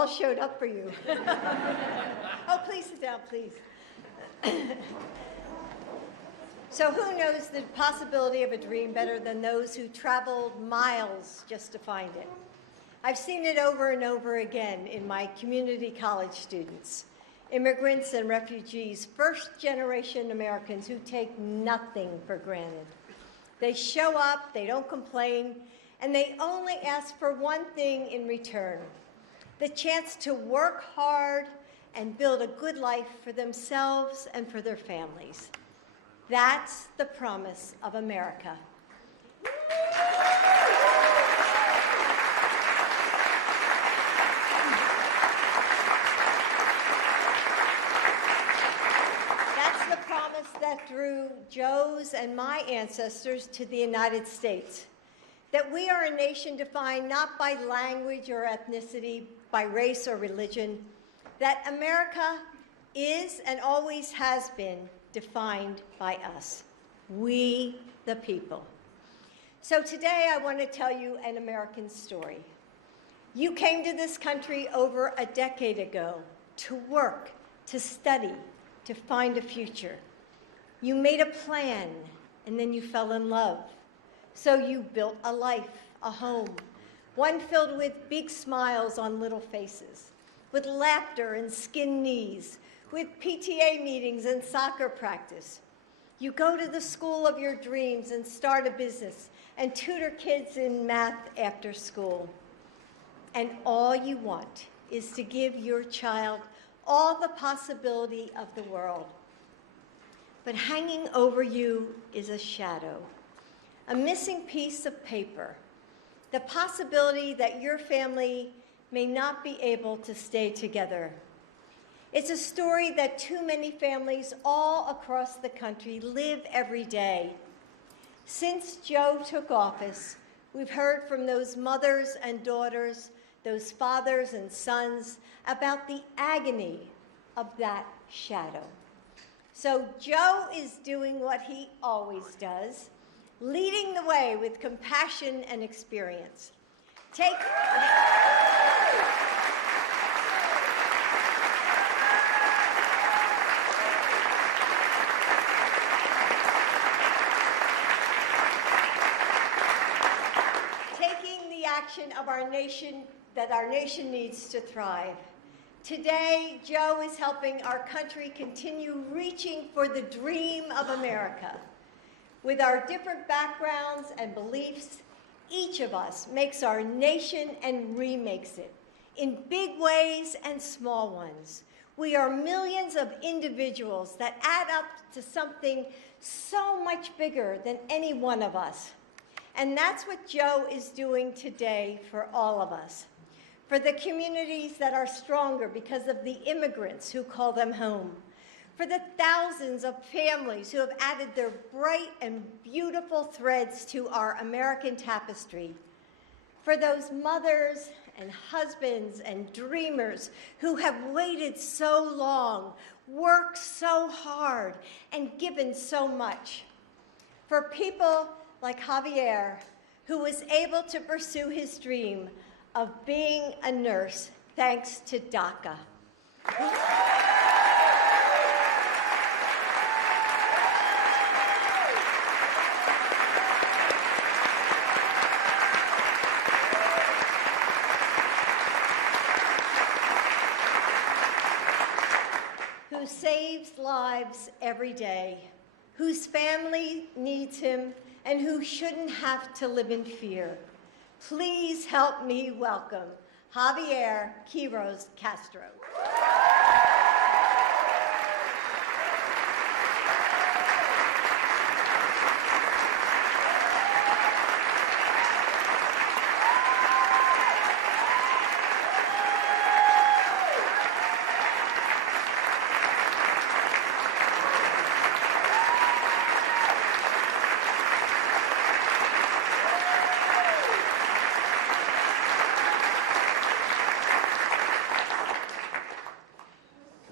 all showed up for you. Oh, please sit down, please. So who knows the possibility of a dream better than those who traveled miles just to find it? I've seen it over and over again in my community college students, immigrants and refugees, first-generation Americans who take nothing for granted. They show up, they don't complain, and they only ask for one thing in return: the chance to work hard and build a good life for themselves and for their families. That's the promise of America. That's the promise that drew Joe's and my ancestors to the United States. That we are a nation defined not by language or ethnicity, by race or religion. That America is and always has been defined by us, we the people. So today I want to tell you an American story. You came to this country over a decade ago to work, to study, to find a future. You made a plan, and then you fell in love. So you built a life, a home, one filled with big smiles on little faces, with laughter and skinned knees, with PTA meetings and soccer practice. You go to the school of your dreams and start a business and tutor kids in math after school. And all you want is to give your child all the possibility of the world. But hanging over you is a shadow, a missing piece of paper, the possibility that your family may not be able to stay together. It's a story that too many families all across the country live every day. Since Joe took office, we've heard from those mothers and daughters, those fathers and sons, about the agony of that shadow. So Joe is doing what he always does, leading the way with compassion and experience. Of our nation, that our nation needs to thrive. Today, Joe is helping our country continue reaching for the dream of America. With our different backgrounds and beliefs, each of us makes our nation and remakes it in big ways and small ones. We are millions of individuals that add up to something so much bigger than any one of us. And that's what Joe is doing today for all of us, for the communities that are stronger because of the immigrants who call them home, for the thousands of families who have added their bright and beautiful threads to our American tapestry, for those mothers and husbands and dreamers who have waited so long, worked so hard, and given so much, for people like Javier, who was able to pursue his dream of being a nurse thanks to DACA. Who saves lives every day, whose family needs him, and who shouldn't have to live in fear. Please help me welcome Javier Quiroz Castro.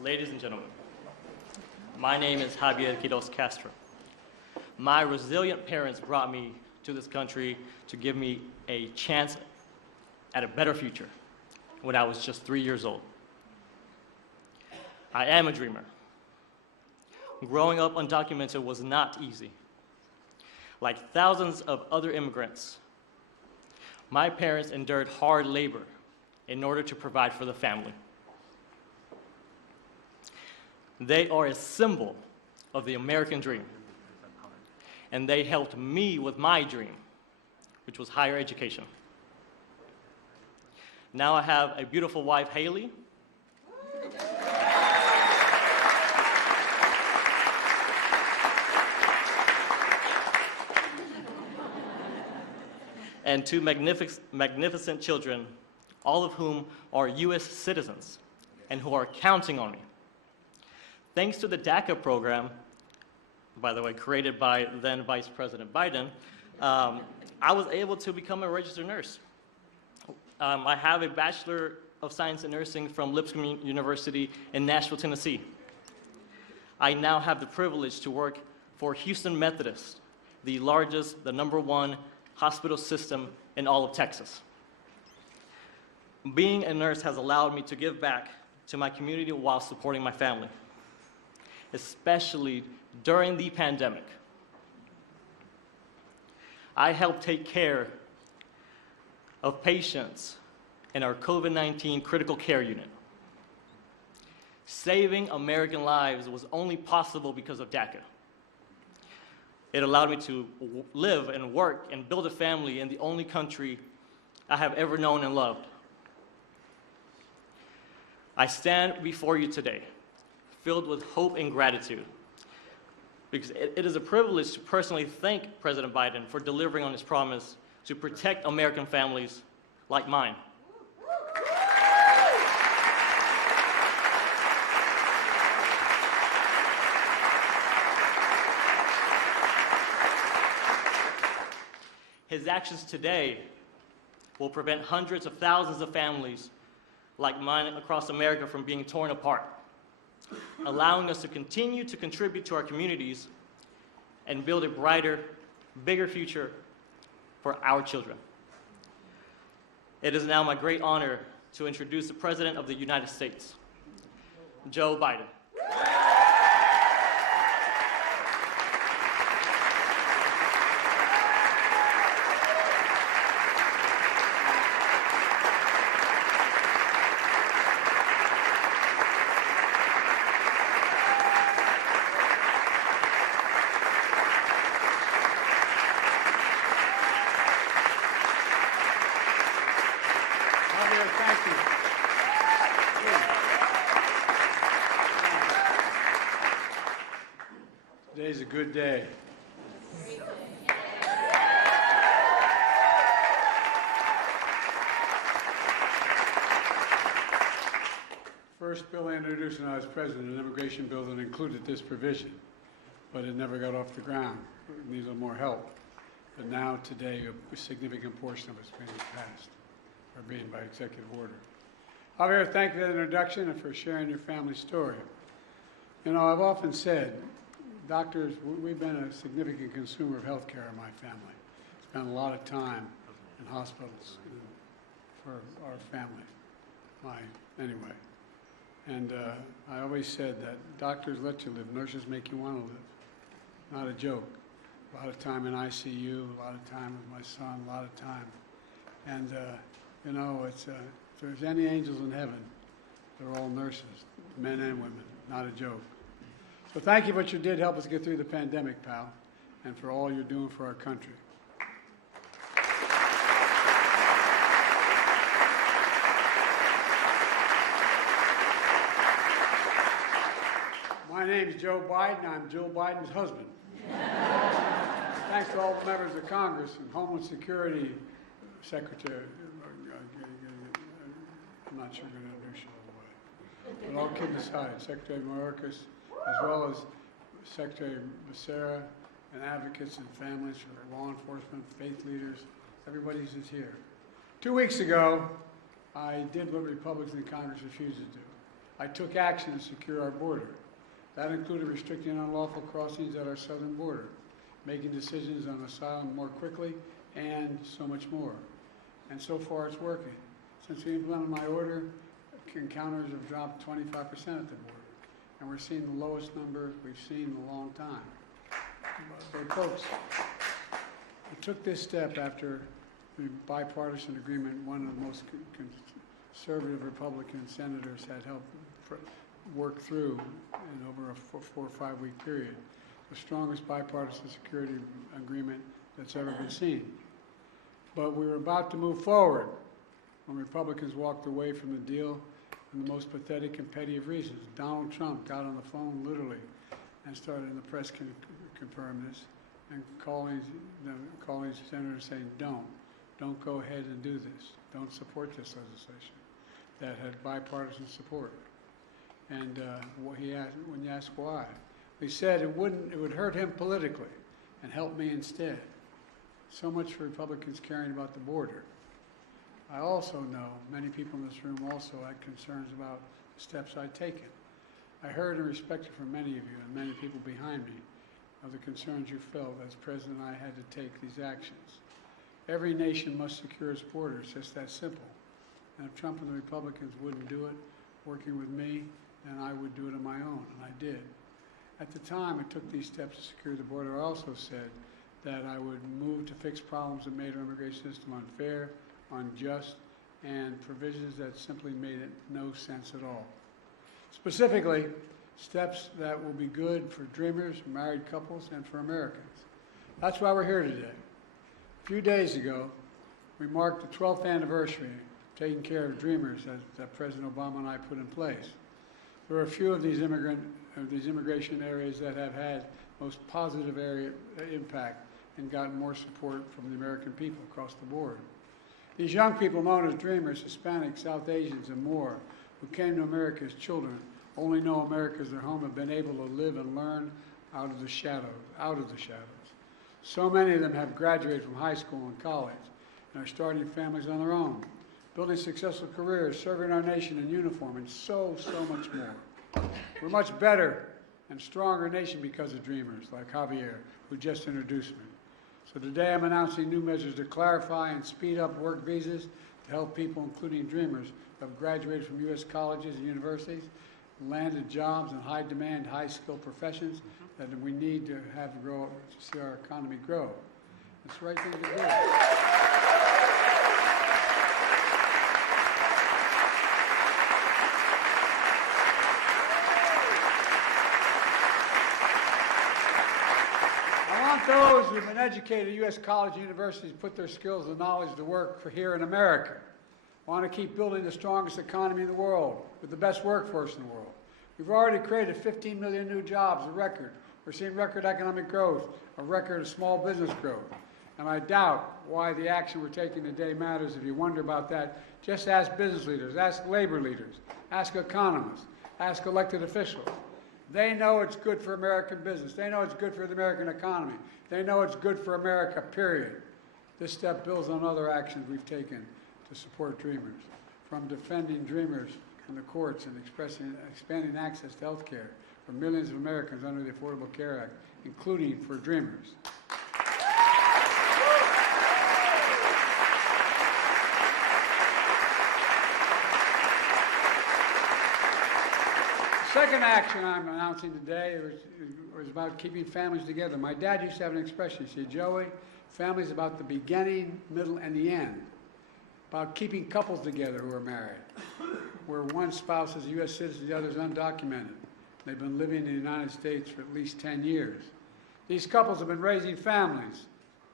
Ladies and gentlemen, my name is Javier Quiroz Castro. My resilient parents brought me to this country to give me a chance at a better future. when I was just 3 years old. I am a dreamer. Growing up undocumented was not easy. Like thousands of other immigrants, my parents endured hard labor in order to provide for the family. They are a symbol of the American dream, and they helped me with my dream, which was higher education. Now I have a beautiful wife, Haley, and two magnificent children, all of whom are U.S. citizens and who are counting on me. Thanks to the DACA program, by the way, created by then Vice President Biden, I was able to become a registered nurse. I have a Bachelor of Science in Nursing from Lipscomb University in Nashville, Tennessee. I now have the privilege to work for Houston Methodist, the largest, the #1 hospital system in all of Texas. Being a nurse has allowed me to give back to my community while supporting my family, especially during the pandemic. I helped take care of patients in our COVID-19 critical care unit. Saving American lives was only possible because of DACA. It allowed me to live and work and build a family in the only country I have ever known and loved. I stand before you today, filled with hope and gratitude, because it is a privilege to personally thank President Biden for delivering on his promise to protect American families like mine. His actions today will prevent hundreds of thousands of families like mine across America from being torn apart, allowing us to continue to contribute to our communities and build a brighter, bigger future for our children. It is now my great honor to introduce the President of the United States, Joe Biden. Thank you. Today's a good day. First bill I introduced when I was president, an immigration bill that included this provision, but it never got off the ground. It needs a little more help. But now, today, a significant portion of it's being passed, or being by executive order. Javier, thank you for the introduction and for sharing your family story. You know, I've often said, doctors, we've been a significant consumer of health care in my family. Spent a lot of time in hospitals for our family, anyway. And I always said that doctors let you live, nurses make you want to live. Not a joke. A lot of time in ICU, a lot of time with my son, a lot of time. And, you know, if there's any angels in heaven, they're all nurses, men and women, not a joke. So thank you for what you did to help us get through the pandemic, pal, and for all you're doing for our country. My name is Joe Biden. I'm Jill Biden's husband. Thanks to all the members of Congress and Homeland Security Secretary. I'm not sure I'm going to introduce you all the way. But all kidding aside, Secretary Mayorkas, as well as Secretary Becerra and advocates and families for law enforcement, faith leaders, everybody who's here. 2 weeks ago, I did what Republicans in Congress refused to do. I took action to secure our border. That included restricting unlawful crossings at our southern border, making decisions on asylum more quickly, and so much more. And so far it's working. Since we implemented my order, encounters have dropped 25% at the border. And we're seeing the lowest number we've seen in a long time. But folks, I took this step after the bipartisan agreement one of the most conservative Republican senators had helped work through in over a 4 or 5 week period. The strongest bipartisan security agreement that's ever been seen. But we were about to move forward when Republicans walked away from the deal for the most pathetic and petty of reasons. Donald Trump got on the phone literally and started, and the press can confirm this, and calling senators saying, don't go ahead and do this. Don't support this legislation that had bipartisan support. And when you ask why, he said it would hurt him politically and help me instead. So much for Republicans caring about the border. I also know many people in this room also had concerns about the steps I'd taken. I heard and respected from many of you and many people behind me of the concerns you felt as President I had to take these actions. Every nation must secure its borders, just that simple. And if Trump and the Republicans wouldn't do it, working with me, then I would do it on my own, and I did. At the time I took these steps to secure the border, I also said that I would move to fix problems that made our immigration system unfair, unjust, and provisions that simply made it no sense at all. Specifically, steps that will be good for dreamers, married couples, and for Americans. That's why we're here today. A few days ago, we marked the 12th anniversary of taking care of dreamers that President Obama and I put in place. There are a few of these immigration areas that have had most positive impact and gotten more support from the American people across the board. These young people known as dreamers, Hispanics, South Asians, and more, who came to America as children, only know America as their home, have been able to live and learn out of the shadows. So many of them have graduated from high school and college and are starting families on their own, building successful careers, serving our nation in uniform, and so much more. We're a much better and stronger nation because of dreamers like Javier, who just introduced me. So today I'm announcing new measures to clarify and speed up work visas to help people, including dreamers, who have graduated from U.S. colleges and universities, landed jobs in high-demand, high-skilled professions that we need to have grow to see our economy grow. It's the right thing to do. Those who have been educated at U.S. colleges and universities put their skills and knowledge to work for here in America. I want to keep building the strongest economy in the world with the best workforce in the world. We've already created 15 million new jobs, a record. We're seeing record economic growth, a record of small business growth. And I doubt why the action we're taking today matters. If you wonder about that, just ask business leaders, ask labor leaders, ask economists, ask elected officials. They know it's good for American business. They know it's good for the American economy. They know it's good for America, period. This step builds on other actions we've taken to support dreamers, from defending dreamers in the courts and expanding access to health care for millions of Americans under the Affordable Care Act, including for dreamers. The second action I'm announcing today was about keeping families together. My dad used to have an expression. He said, Joey, family is about the beginning, middle, and the end. About keeping couples together who are married, where one spouse is a U.S. citizen, the other is undocumented. They've been living in the United States for at least 10 years. These couples have been raising families,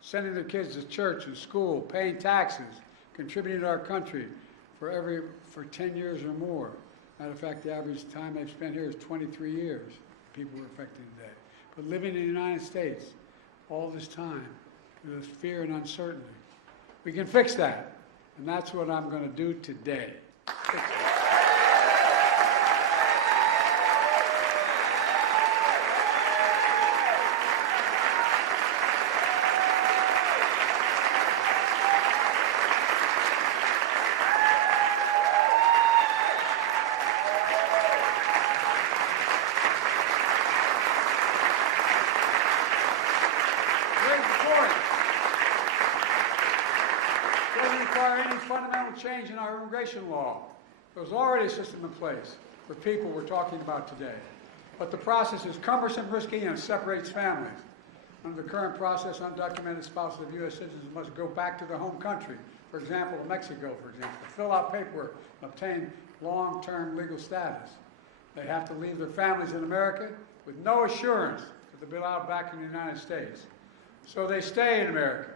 sending their kids to church and school, paying taxes, contributing to our country for 10 years or more. Matter of fact, the average time they've spent here is 23 years, people were affected today. But living in the United States all this time with fear and uncertainty. We can fix that, and that's what I'm going to do today. require any fundamental change in our immigration law. There's already a system in place for people we're talking about today. But the process is cumbersome, risky, and it separates families. Under the current process, undocumented spouses of U.S. citizens must go back to their home country, for example, Mexico, for example, to fill out paperwork and obtain long-term legal status. They have to leave their families in America with no assurance that they'll be allowed back in the United States. So they stay in America,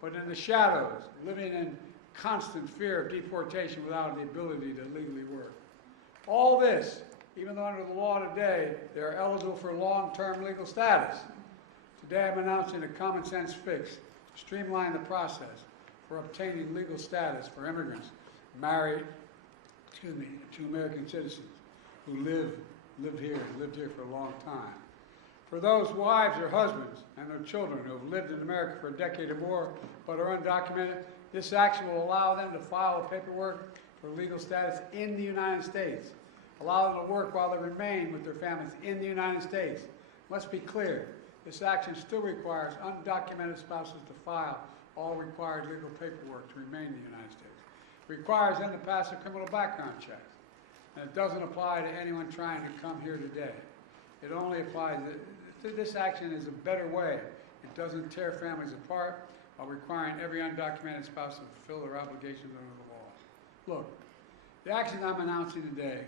but in the shadows, living in constant fear of deportation without the ability to legally work. All this, even though under the law today, they are eligible for long-term legal status. Today I'm announcing a common sense fix to streamline the process for obtaining legal status for immigrants married to American citizens who lived here for a long time. For those wives or husbands and their children who have lived in America for a decade or more but are undocumented, this action will allow them to file the paperwork for legal status in the United States, allow them to work while they remain with their families in the United States. Let's be clear, this action still requires undocumented spouses to file all required legal paperwork to remain in the United States. It requires them to pass a criminal background check. And it doesn't apply to anyone trying to come here today. It only applies, this action is a better way. It doesn't tear families apart while requiring every undocumented spouse to fulfill their obligations under the law. Look, the action I'm announcing today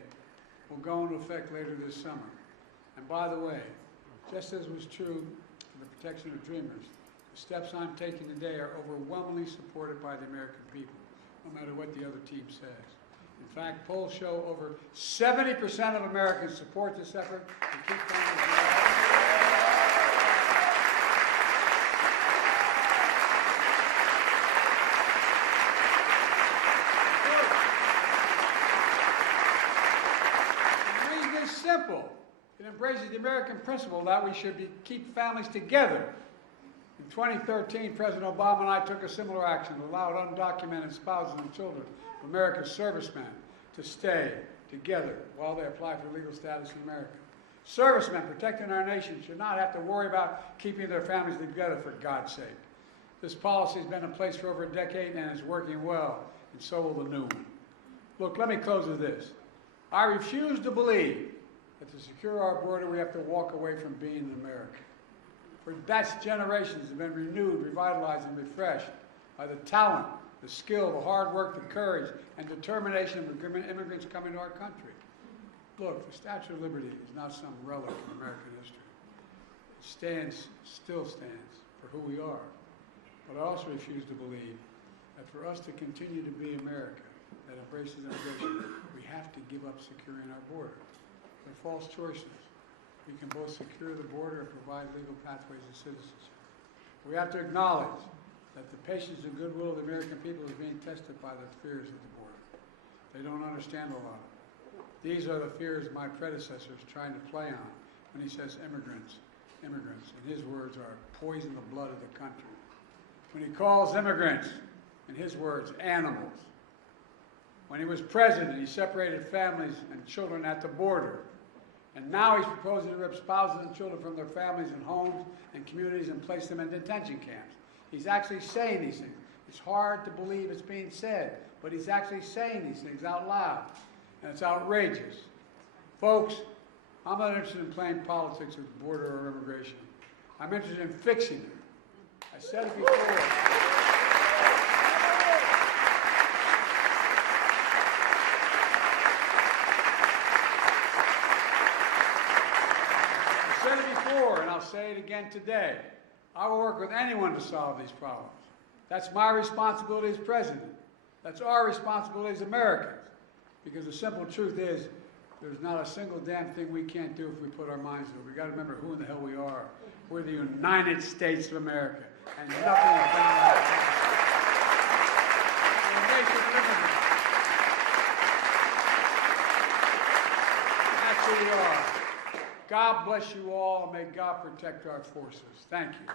will go into effect later this summer. And by the way, just as was true for the protection of dreamers, the steps I'm taking today are overwhelmingly supported by the American people, no matter what the other team says. In fact, polls show over 70% of Americans support this effort to keep families. The reason is simple. It embraces the American principle that we should keep families together. In 2013, President Obama and I took a similar action that allowed undocumented spouses and children of America's servicemen to stay together while they apply for legal status in America. Servicemen protecting our nation should not have to worry about keeping their families together, for God's sake. This policy has been in place for over a decade and is working well, and so will the new one. Look, let me close with this. I refuse to believe that to secure our border we have to walk away from being in America. For that's generations have been renewed, revitalized, and refreshed by the talent, the skill, the hard work, the courage, and determination of immigrants coming to our country. Look, the Statue of Liberty is not some relic in American history. It still stands for who we are. But I also refuse to believe that for us to continue to be America that embraces immigration, we have to give up securing our border. They're false choices. We can both secure the border and provide legal pathways to citizenship. We have to acknowledge that the patience and goodwill of the American people is being tested by the fears of the border. They don't understand a lot of it. These are the fears my predecessor is trying to play on when he says immigrants, immigrants. And his words are poison the blood of the country. When he calls immigrants, in his words, animals. When he was president, he separated families and children at the border. And now he's proposing to rip spouses and children from their families and homes and communities and place them in detention camps. He's actually saying these things. It's hard to believe it's being said, but he's actually saying these things out loud. And it's outrageous. Folks, I'm not interested in playing politics with the border or immigration. I'm interested in fixing it. I said it before. And I'll say it again today. I will work with anyone to solve these problems. That's my responsibility as president. That's our responsibility as Americans. Because the simple truth is, there's not a single damn thing we can't do if we put our minds to it. We've got to remember who in the hell we are. We're the United States of America. And nothing is done like that. That's who we are. God bless you all, and may God protect our forces. Thank you.